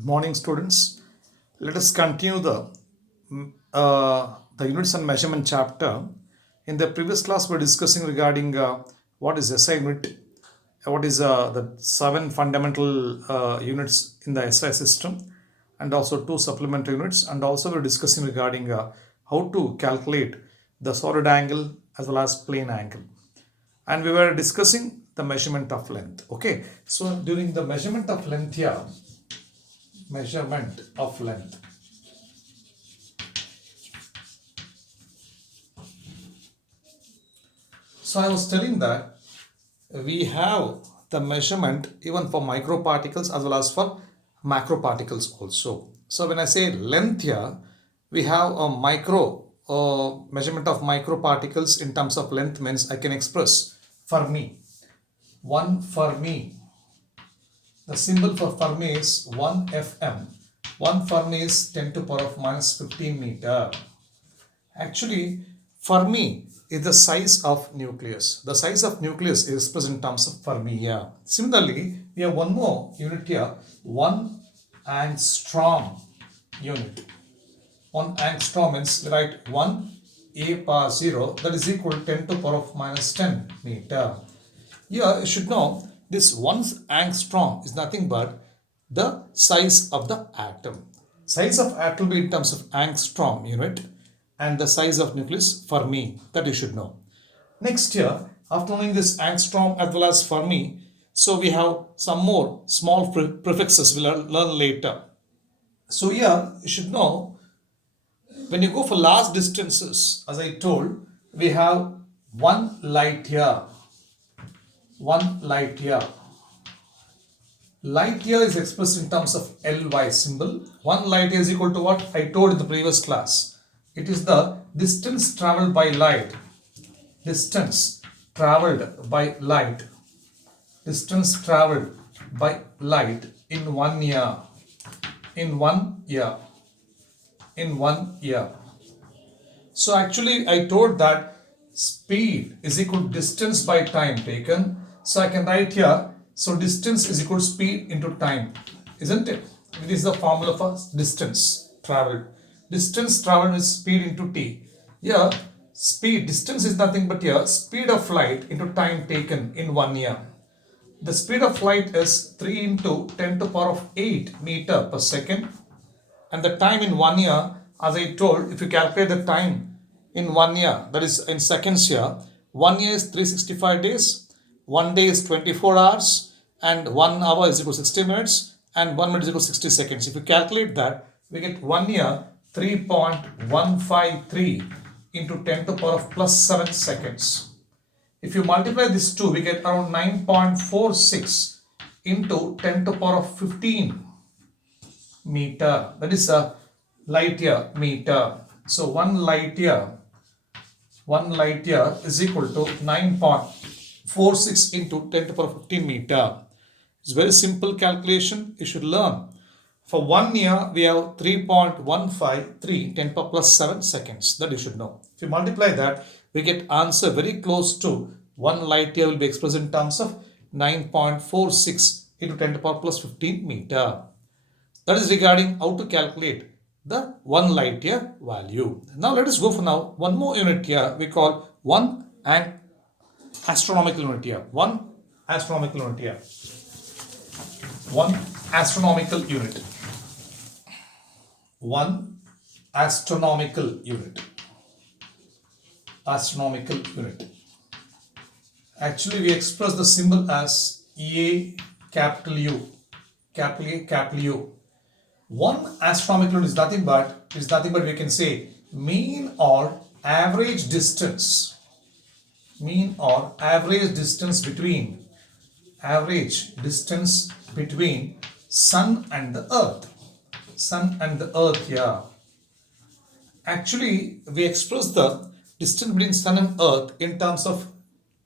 Good morning, students. Let us continue the units and measurement chapter. In the previous class, we were discussing regarding what is SI unit, what is the seven fundamental units in the SI system, and also two supplementary units. And also, we are discussing regarding how to calculate the solid angle as well as plane angle. And we were discussing the measurement of length. Okay, so during the measurement of length here, measurement of length. So I was telling that we have the measurement even for microparticles as well as for macroparticles also. So when I say length here, we have a measurement of microparticles in terms of length means I can express Fermi. 1 Fermi. The symbol for Fermi is 1 Fm. 1 Fermi is 10 to the power of minus 15 meter. Actually, Fermi is the size of nucleus. The size of nucleus is expressed in terms of Fermi here. Similarly, we have one more unit here, 1 angstrom unit. 1 angstrom means we write 1 A power 0, that is equal to 10 to the power of minus 10 meter. Here you should know this 1 angstrom is nothing but the size of the atom. Size of atom will be in terms of angstrom unit and the size of nucleus Fermi, that you should know. Next here, after knowing this angstrom as well as Fermi, so we have some more small prefixes we'll learn later. So here you should know when you go for large distances, as I told, we have 1 light year. 1 light year. Light year is expressed in terms of Ly symbol. 1 light year is equal to what I told in the previous class. It is the distance traveled by light. Distance traveled by light. Distance traveled by light in 1 year. In 1 year. In 1 year. So actually I told that speed is equal to distance by time taken. So I can write here, so distance is equal to speed into time, isn't it? It is the formula for distance traveled. Distance traveled is speed into t. Here, distance is nothing but here, speed of light into time taken in 1 year. The speed of light is 3 into 10 to the power of 8 meter per second. And the time in 1 year, as I told, if you calculate the time in 1 year, that is in seconds here, 1 year is 365 days. 1 day is 24 hours and 1 hour is equal to 60 minutes and 1 minute is equal to 60 seconds. If you calculate that, we get 1 year 3.153 into 10 to the power of plus 7 seconds. If you multiply this 2, we get around 9.46 into 10 to the power of 15 meter. That is a light year meter. So 1 light year is equal to 9.46 into 10 to the power 15 meter. It's very simple calculation. You should learn. For 1 year, we have 3.153 10 power plus 7 seconds. That you should know. If you multiply that, we get answer very close to 1 light year will be expressed in terms of 9.46 into 10 to the power plus 15 meter. That is regarding how to calculate the 1 light year value. Now let us go for now one more unit here. We call 1 astronomical unit here. 1 astronomical unit here. 1 astronomical unit. 1 astronomical unit. Astronomical unit. Actually, we express the symbol as A capital U. Capital A, capital U. 1 astronomical unit is nothing but we can say mean or average distance. Mean or average distance between sun and the earth. Sun and the earth here. Actually, we express the distance between sun and earth in terms of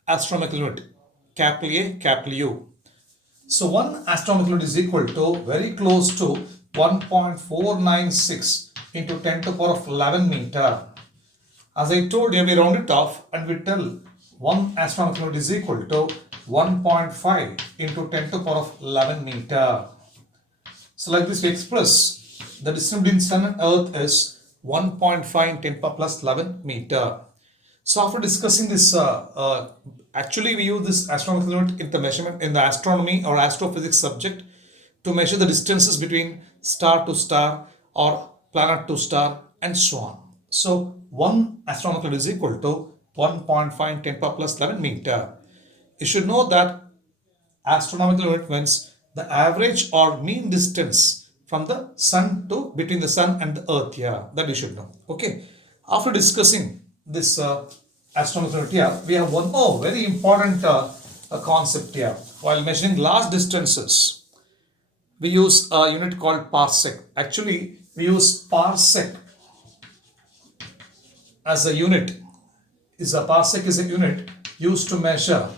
astronomical unit. Capital A, capital U. So 1 astronomical unit is equal to very close to 1.496 into 10 to the power of 11 meter. As I told you, we round it off and we tell 1 astronomical unit is equal to 1.5 into 10 to the power of 11 meter. So like this we express the distance between Sun and Earth is 1.5 10 power plus 11 meter. So after discussing this, actually we use this astronomical unit in the measurement in the astronomy or astrophysics subject to measure the distances between star to star or planet to star and so on. So 1 astronomical unit is equal to 1.5 10 power plus 11 meter. You should know that astronomical unit means the average or mean distance from the sun to between the sun and the earth. Yeah, that you should know. Okay. After discussing this astronomical unit, yeah, we have one more very important concept here. While measuring large distances, we use a unit called parsec. Actually, we use parsec as a unit. Parsec is a unit used to measure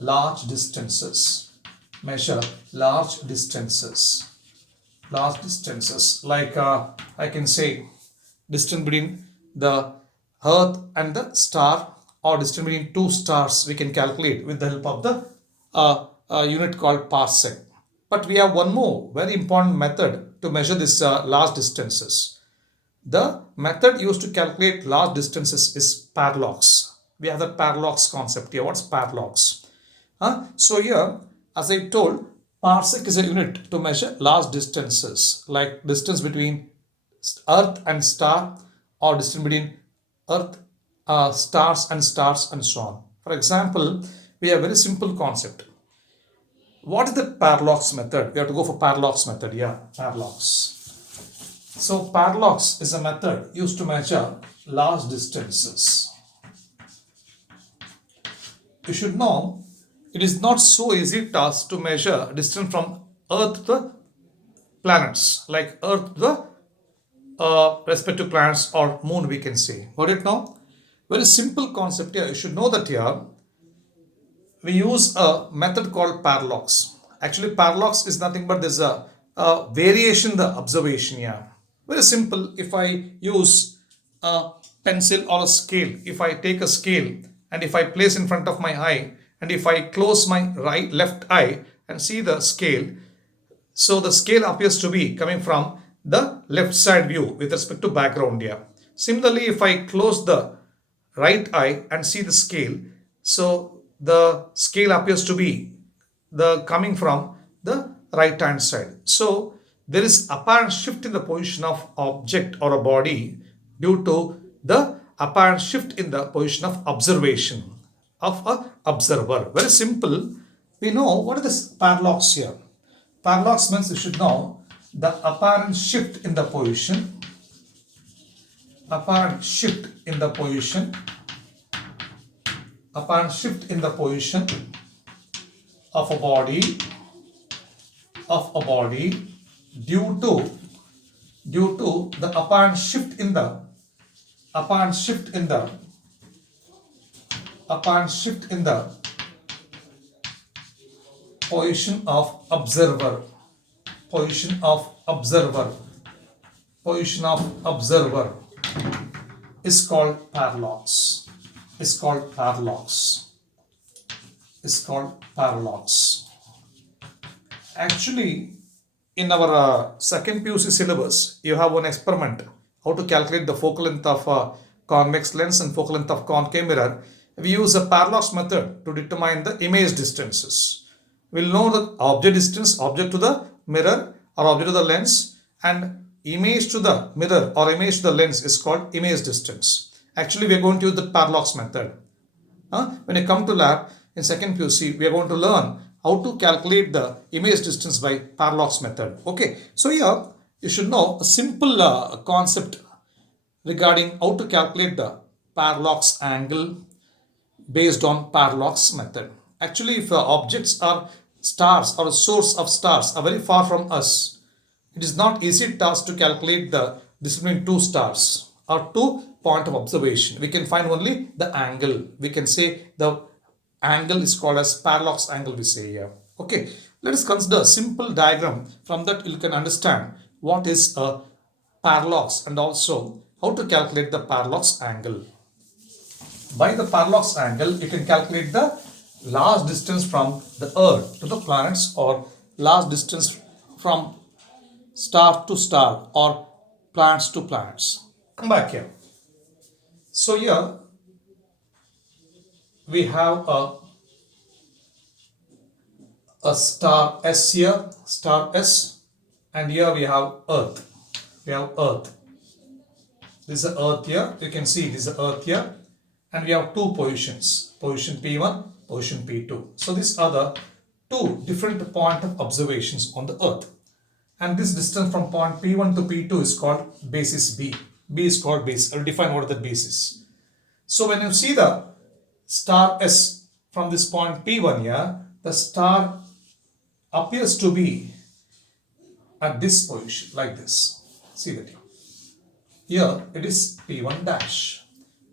large distances. Measure large distances. Like I can say distance between the earth and the star, or distance between two stars we can calculate with the help of the unit called parsec. But we have one more very important method to measure this large distances. The method used to calculate large distances is parallax. We have the parallax concept here. What's parallax? So here, as I told, parsec is a unit to measure large distances, like distance between earth and star, or distance between earth, stars and so on. For example, we have a very simple concept. What is the parallax method? We have to go for parallax method. Yeah, parallax. So parallax is a method used to measure large distances. You should know it is not so easy task to measure distance from Earth to the planets, like Earth to the respective planets or moon, we can say. Got it now? Very simple concept here. You should know that here we use a method called parallax. Actually, parallax is nothing but there's a variation in the observation here. Very simple. If I use a pencil or a scale, if I take a scale and if I place in front of my eye, and if I close my left eye and see the scale, so the scale appears to be coming from the left side view with respect to background here. Similarly, if I close the right eye and see the scale, so the scale appears to be coming from the right hand side. So there is apparent shift in the position of object or a body due to the apparent shift in the position of observation of a observer. Very simple. We know what is this parallax here. Parallax means you should know the apparent shift in the position. Apparent shift in the position. Apparent shift in the position of a body. Due to the apparent shift in the position of observer is called parallax. Actually, in our second PUC syllabus, you have one experiment how to calculate the focal length of a convex lens and focal length of concave mirror. We use a parallax method to determine the image distances. We'll know the object distance, object to the mirror or object to the lens, and image to the mirror or image to the lens is called image distance. Actually, we are going to use the parallax method. When you come to lab in second PUC, we are going to learn how to calculate the image distance by parallax method. Okay, so here you should know a simple concept regarding how to calculate the parallax angle based on parallax method. Actually, if objects are stars or a source of stars are very far from us, it is not easy task to calculate the distance between two stars or two point of observation. We can find only the angle. We can say the angle is called as parallax angle, we say here. Okay, let us consider a simple diagram. From that you can understand what is a parallax and also how to calculate the parallax angle. By the parallax angle, you can calculate the large distance from the earth to the planets, or large distance from star to star or planets to planets. Come back here. So here we have a star S here, star S, and here we have earth. We have earth. This is the earth here. You can see this is the earth here, and we have two positions, position P1, position P2. So these are the two different point of observations on the earth, and this distance from point P1 to P2 is called basis B. B is called base. I will define what the base is. So when you see the star S from this point P1 here, the star appears to be at this position like this. See that here. Here it is P1 dash.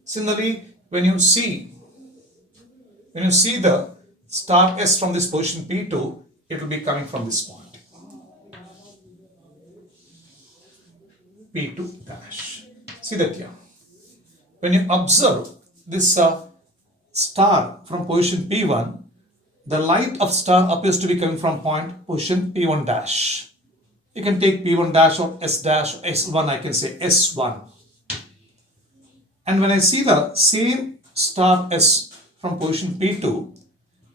Similarly, when you see the star S from this position P2, it will be coming from this point, P2 dash. See that here. When you observe this star from position P1, the light of star appears to be coming from point position P1 dash. You can take P1 dash or S dash or S1, I can say S1. And when I see the same star S from position P2,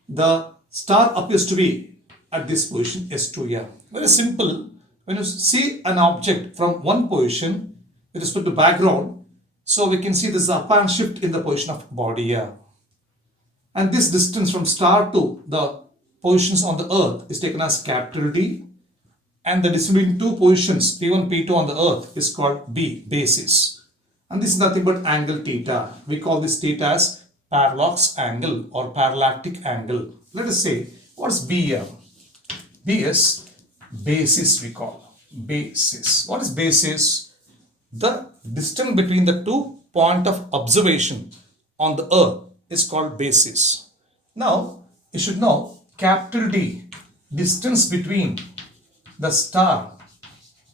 the star appears to be at this position S2 here. Very simple. When you see an object from one position with respect to background, so we can see this apparent shift in the position of body here. And this distance from star to the positions on the earth is taken as capital D, and the distance between two positions P1, P2 on the earth is called B, basis. And this is nothing but angle theta. We call this theta as parallax angle or parallactic angle. Let us say, what is B here? B is basis, we call basis. What is basis? The distance between the two point of observation on the earth is called basis. Now, you should know capital D, distance between the star,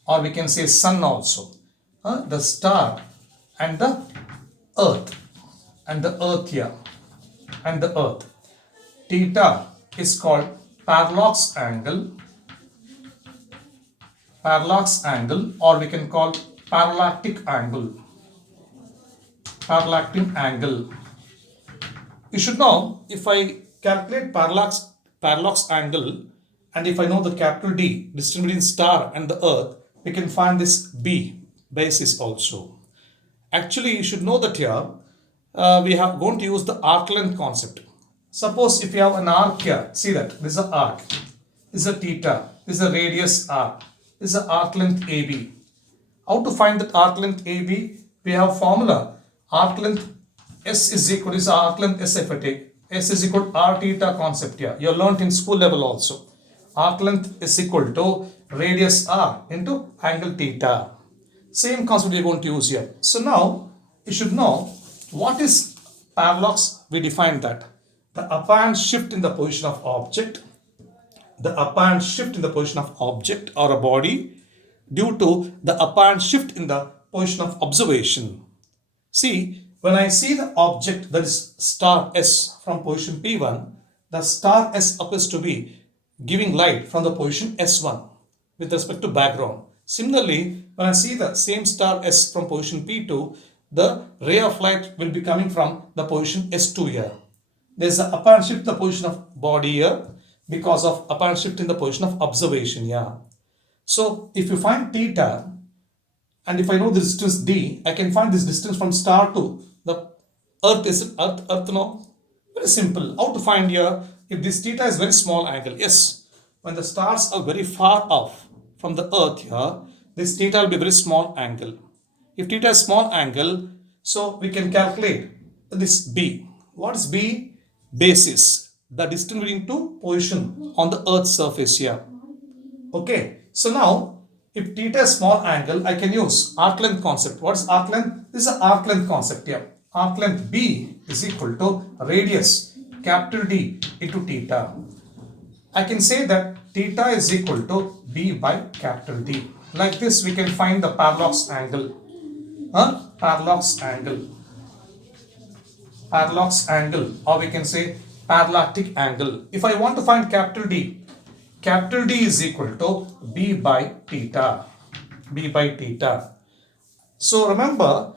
or we can say sun also, the star and the earth, here, and the earth. Theta is called parallax angle, or we can call parallactic angle. You should know, if I calculate parallax angle, and if I know the capital D, distance between star and the earth, we can find this B, basis also. Actually, you should know that here, we are going to use the arc length concept. Suppose if you have an arc here, see that, this is an arc, this is a theta, this is a radius R, this is an arc length AB. How to find that arc length AB? We have formula, arc length S is equal, this is arc length S if I take, S is equal to R theta concept here. You learnt in school level also. Arc length is equal to radius R into angle theta. Same concept we are going to use here. So now you should know what is parallax. We defined that. The apparent shift in the position of object. The apparent shift in the position of object or a body due to the apparent shift in the position of observation. See, when I see the object, that is star S from position P1, the star S appears to be giving light from the position S1 with respect to background. Similarly, when I see the same star S from position P2, the ray of light will be coming from the position S2 here. There is an apparent shift in the position of body here because of apparent shift in the position of observation here. So if you find theta, and if I know the distance D, I can find this distance from star to the earth. Is it earth no? Very simple. How to find here? If this theta is very small angle, yes, when the stars are very far off from the earth here, this theta will be very small angle. If theta is small angle, so we can calculate this B. What is B? Basis. The distance between two positions on the earth's surface here. Okay. So now, if theta is small angle, I can use arc length concept. What is arc length? This is an arc length concept here. Arc length B is equal to radius capital D into theta. I can say that theta is equal to B by capital D. Like this, we can find the parallax angle. Parallax angle, or we can say parallactic angle. If I want to find capital D is equal to B by theta. B by theta. So remember,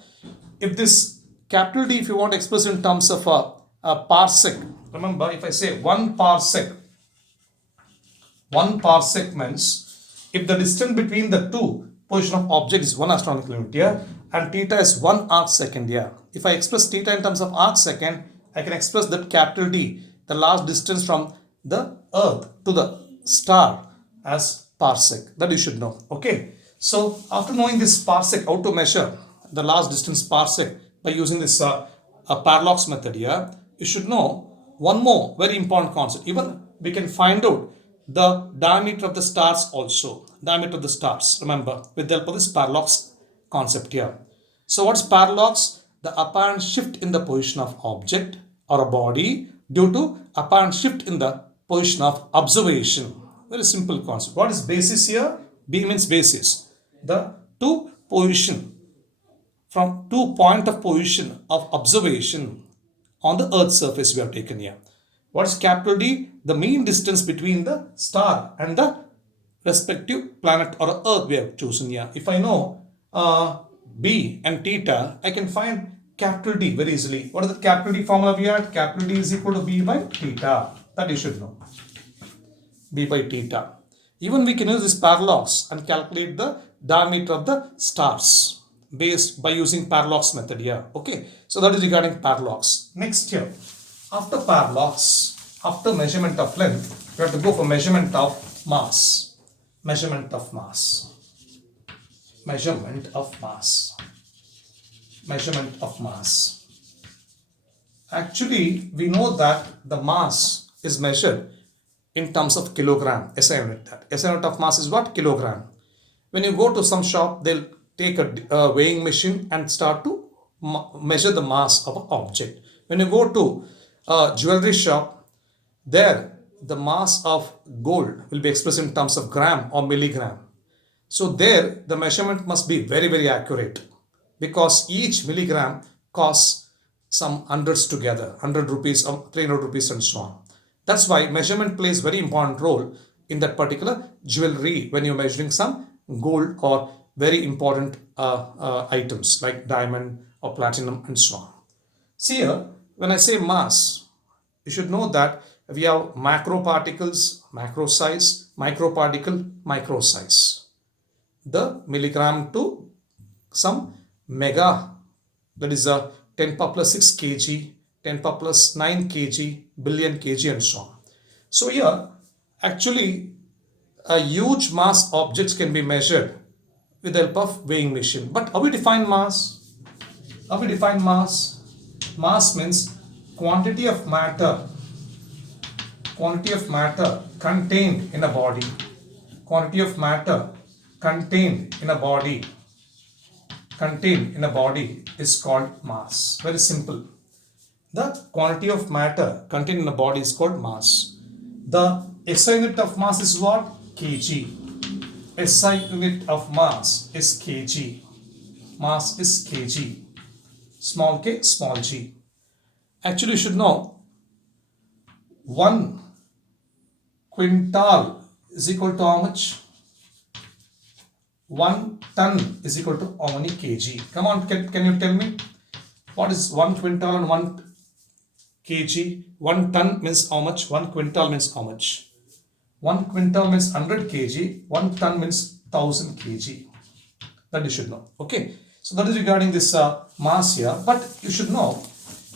if this capital D, if you want to express in terms of a parsec, remember if I say 1 parsec means if the distance between the two position of object is 1 astronomical unit here and theta is 1 arc second here. If I express theta in terms of arc second, I can express that capital D, the last distance from the earth to the star, as parsec. That you should know. Okay. So after knowing this parsec, how to measure the last distance parsec by using this parallax method here, you should know one more very important concept. Even we can find out the diameter of the stars also. Diameter of the stars, remember, with the help of this parallax concept here. So what's parallax? The apparent shift in the position of object or a body due to apparent shift in the position of observation. Very simple concept. What is basis here? B means basis. The two position from two point of position of observation on the earth's surface we have taken here. What is capital D? The mean distance between the star and the respective planet or earth we have chosen here. If I know B and theta, I can find capital D very easily. What is the capital D formula we had? Capital D is equal to B by theta. That you should know. B by theta. Even we can use this parallax and calculate the diameter of the stars based by using parallax method here. Okay. So that is regarding parallax. Next here, after parallax, after measurement of length, we have to go for measurement of mass. Measurement of mass. Measurement of mass. Measurement of mass. Actually, we know that the mass is measured in terms of kilogram. SI unit. That SI unit of mass is what? Kilogram. When you go to some shop, they'll take a weighing machine and start to measure the mass of an object. When you go to a jewelry shop, there the mass of gold will be expressed in terms of gram or milligram. So there the measurement must be very, very accurate because each milligram costs some hundreds together, 100 rupees or 300 rupees and so on. That's why measurement plays very important role in that particular jewelry when you're measuring some gold or very important items like diamond or platinum and so on. See here, when I say mass, you should know that we have macro particles, macro size, microparticle, micro size. The milligram to some mega, that is a 10 power plus 6 kg, 10 power plus 9 kg, billion kg and so on. So here, actually, a huge mass objects can be measured with the help of weighing machine. But how we define mass? How we define mass? Mass means quantity of matter contained in a body. Quantity of matter contained in a body is called mass. Very simple. The quantity of matter contained in a body is called mass. The SI unit of mass is what? Kg. SI unit of mass is kg. Mass is kg. Small k, small g. Actually, you should know 1 quintal is equal to how much? 1 ton is equal to how many kg? Come on, can you tell me? What is 1 quintal and 1 kg? 1 ton means how much? 1 quintal means how much? 1 quintal means 100 kg. 1 ton means 1000 kg. That you should know. Okay. So that is regarding this mass here. But you should know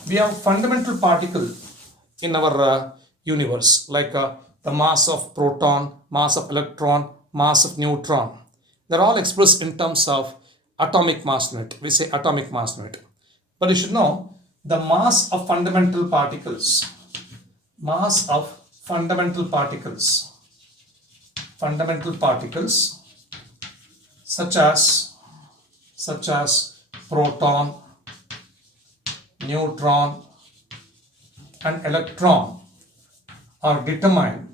we have fundamental particle in our universe, like the mass of proton, mass of electron, mass of neutron. They're all expressed in terms of atomic mass unit. We say atomic mass unit. But you should know the mass of fundamental particles. Mass of fundamental particles. Fundamental particles such as proton, neutron and electron are determined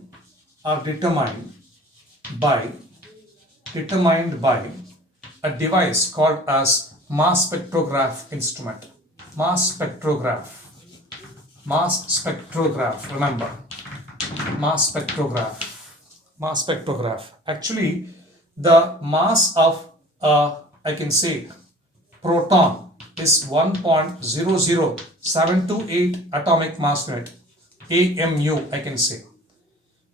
by a device called as mass spectrograph instrument. Mass spectrograph mass spectrograph. Remember, mass spectrograph. Actually, the mass of I can say proton is 1.00728 atomic mass unit, AMU I can say.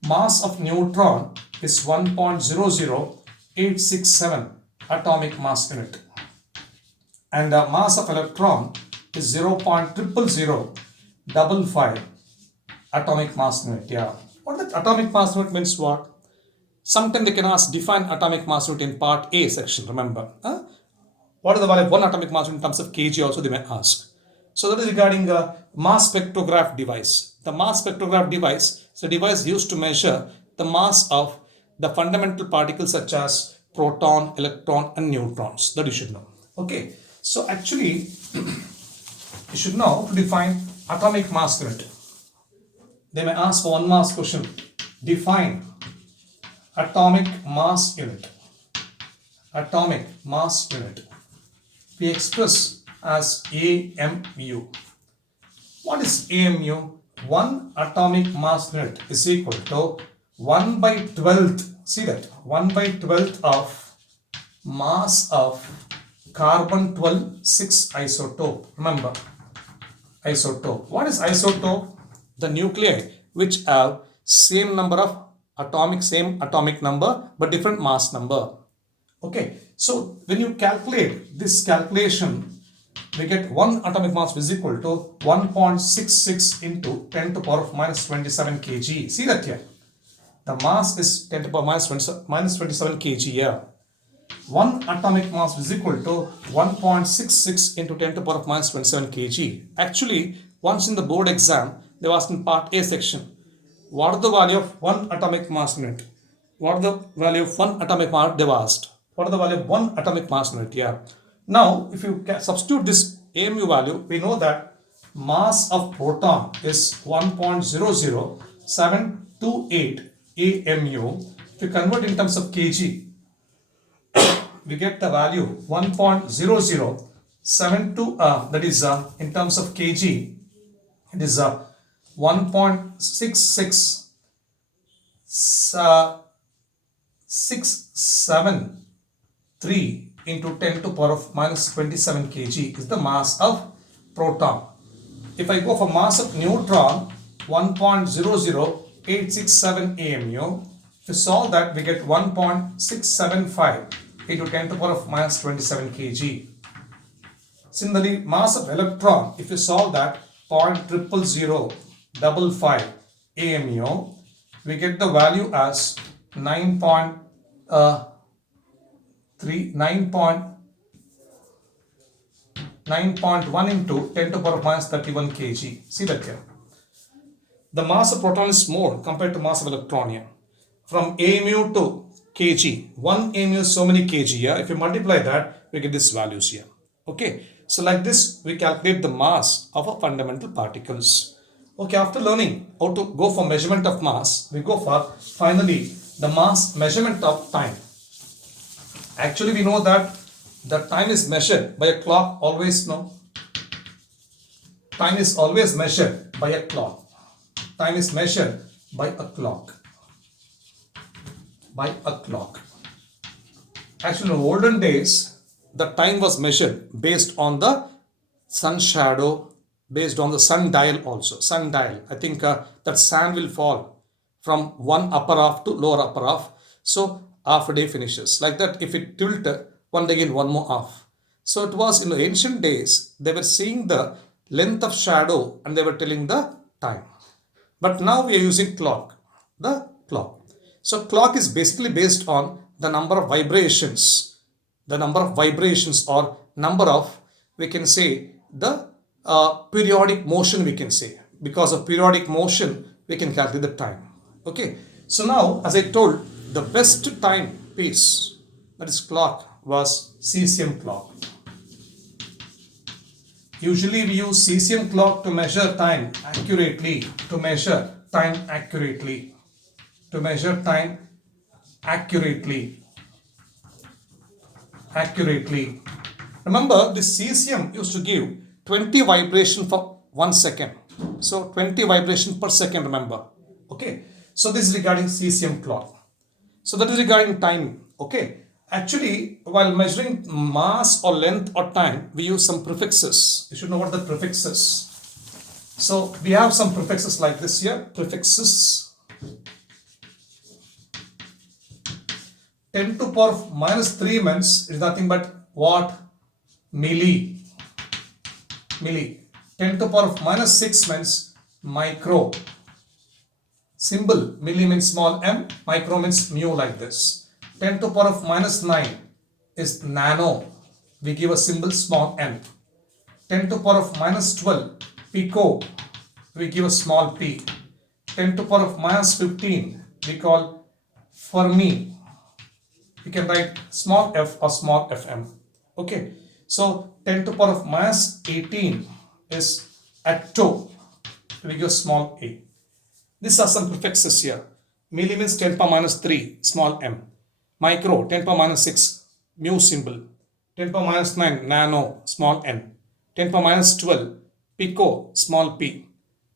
Mass of neutron is 1.00867 atomic mass unit, and the mass of electron is 0.00055 atomic mass unit. Yeah, what the atomic mass unit means what? Sometimes they can ask define atomic mass unit in part A section, remember. What is the value of one atomic mass unit in terms of kg also they may ask. So that is regarding a mass spectrograph device. The mass spectrograph device is a device used to measure the mass of the fundamental particles such as proton, electron and neutrons. That you should know. Okay. So actually you should know to define atomic mass unit. They may ask for one mass question. Define atomic mass unit. Atomic mass unit. We express as AMU. What is AMU? 1 atomic mass unit is equal to 1 by 12th. See that? 1 by 12th of mass of carbon 12 6 isotope. Remember, isotope. What is isotope? The nuclei which have same number of same atomic number but different mass number. Okay, so when you calculate this calculation, we get 1 atomic mass is equal to 1.66 into 10 to the power of minus 27 kg. See that here? The mass is 10 to the power minus 27 kg here. 1 atomic mass is equal to 1.66 into 10 to the power of minus 27 kg. Actually, once in the board exam, they were asked in part A section, what is the value of 1 atomic mass unit? What is the value of 1 atomic mass? They were asked. What is the value of 1 atomic mass unit? Yeah. Now, if you substitute this AMU value, we know that mass of proton is 1.00728 AMU. If you convert in terms of kg, we get the value 1.0072. That is in terms of kg, it is 1.673 into 10 to the power of minus 27 kg is the mass of proton. If I go for mass of neutron, 1.00867 AMU. If you solve that, we get 1.675 into 10 to the power of minus 27 kg. Similarly, mass of electron, if you solve that, 0.00055 AMU, we get the value as 9.1 into 10 to the power of minus 31 kg. See that here? The mass of proton is more compared to mass of electron here. From AMU to kg, 1 AMU is so many kg here. If you multiply that, we get these values here. Okay. So like this, we calculate the mass of our fundamental particles. Okay, after learning how to go for measurement of mass, we go for finally the mass measurement of time. Actually, we know that the time is measured by a clock always, no? Time is always measured by a clock. Time is measured by a clock. By a clock. Actually, in olden days, the time was measured based on the sun shadow, based on the sun dial also. Sun dial. I think that sand will fall from one upper half to lower upper half. So half a day finishes. Like that, if it tilt one day again, one more half. So it was in the ancient days, they were seeing the length of shadow and they were telling the time. But now we are using clock. The clock. So clock is basically based on the number of vibrations. The number of vibrations or number of, we can say, the periodic motion we can say. Because of periodic motion, we can calculate the time. Okay. So now, as I told, the best time piece, that is clock, was cesium clock. Usually we use cesium clock to measure time accurately. To measure time accurately. To measure time accurately. Remember, this cesium used to give 20 vibration for 1 second. So 20 vibration per second, remember. Okay. So this is regarding cesium clock. So that is regarding time. Okay. Actually, while measuring mass or length or time, we use some prefixes. You should know what the prefixes. So we have some prefixes like this here. Prefixes. 10 to power of minus 3 means is nothing but what? Milli. Milli. 10 to power of minus 6 means micro. Symbol milli means small m, micro means mu, like this. 10 to power of minus 9 is nano. We give a symbol small n. 10 to power of minus 12 pico. We give a small p. 10 to power of minus 15 we call Fermi. We can write small f or small fm. Okay. So 10 to power of minus 18 is atto. We give small a. These are some prefixes here. Milli means 10 power minus 3, small m. Micro, 10 power minus 6, mu symbol. 10 power minus 9, nano, small n. 10 power minus 12, pico, small p.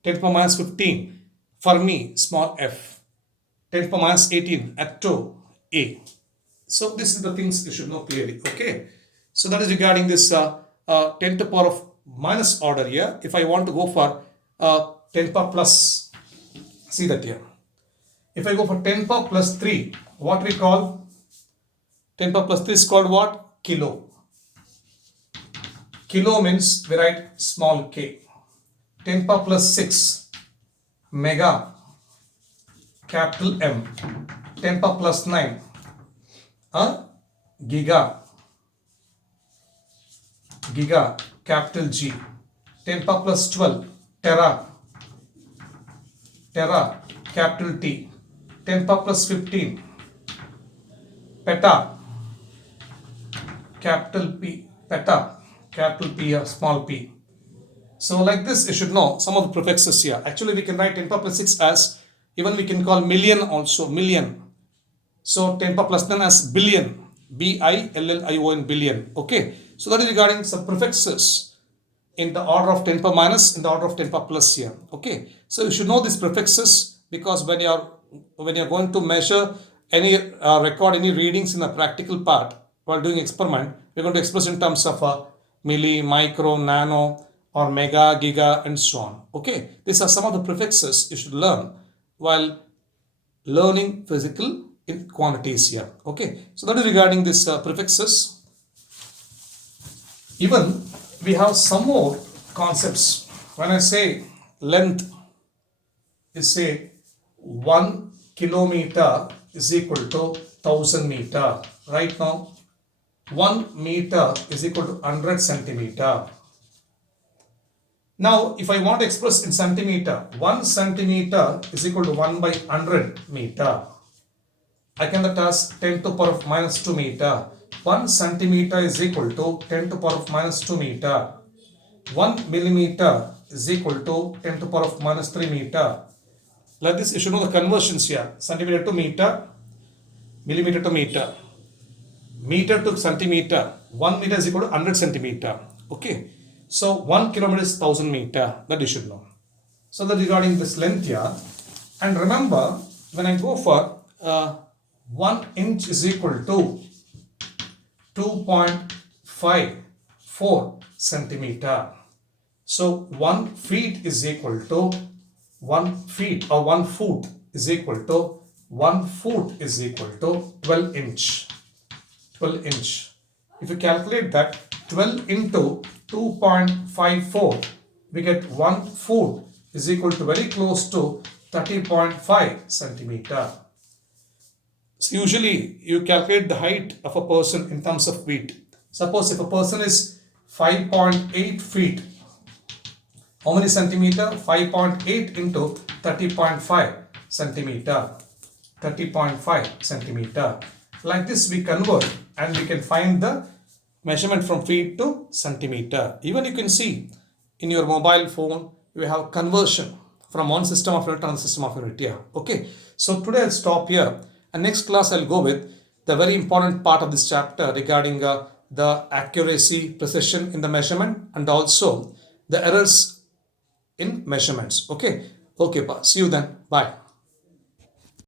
10 power minus 15, Fermi, small f. 10 power minus 18, atto, a. So this is the things you should know clearly. Okay. So that is regarding this 10 to power of minus order here. If I want to go for 10 power plus, see that here. If I go for 10 power plus 3, what we call 10 power plus 3 is called what? Kilo. Kilo means we write small k. 10 power plus 6, mega, capital M. 10 power plus 9, giga. Giga, capital G. 10 power plus 12, tera. Tera, capital T. 10 power plus 15, peta, capital P. Peta, capital P or small p. So like this you should know some of the prefixes here. Actually we can write 10 power plus 6 as, even we can call million also, million. So 10 power plus 10 as billion, B-I-L-L-I-O-N, billion. Okay. So that is regarding some prefixes in the order of 10 power minus, in the order of 10 power plus here. Okay. So you should know these prefixes, because when you are going to measure any record any readings in the practical part while doing experiment, we're going to express in terms of milli, micro, nano, or mega, giga, and so on. Okay. These are some of the prefixes you should learn while learning physical in quantities here. Okay. So that is regarding this prefixes. Even we have some more concepts. When I say length, is say 1 kilometer is equal to 1000 meter. Right now, 1 meter is equal to 100 centimeter. Now, if I want to express in centimeter, 1 centimeter is equal to 1 by 100 meter. I can that as 10 to power of minus 2 meter. 1 centimeter is equal to 10 to power of minus 2 meter. 1 millimeter is equal to 10 to power of minus 3 meter. Like this, you should know the conversions here. Centimeter to meter, millimeter to meter, meter to centimeter. 1 meter is equal to 100 centimeter. Okay. So 1 kilometer is 1000 meter. That you should know. So that regarding this length here. And remember, when I go for 1 inch is equal to 2.54 centimeter. So 1 feet is equal to 1 feet, or 1 foot is equal to 1 foot is equal to 12 inch. 12 inch. If you calculate that, 12 into 2.54, we get 1 foot is equal to very close to 30.5 centimeter. So usually you calculate the height of a person in terms of feet. Suppose if a person is 5.8 feet, how many centimeter? 5.8 into 30.5 centimeter. 30.5 centimeter. Like this we convert and we can find the measurement from feet to centimeter. Even you can see in your mobile phone, you have conversion from one system of unit to another system of unit. Yeah. Okay. So today I'll stop here. And next class I'll go with the very important part of this chapter regarding the accuracy, precision in the measurement, and also the errors in measurements. Okay. Okay, pa. See you then. Bye.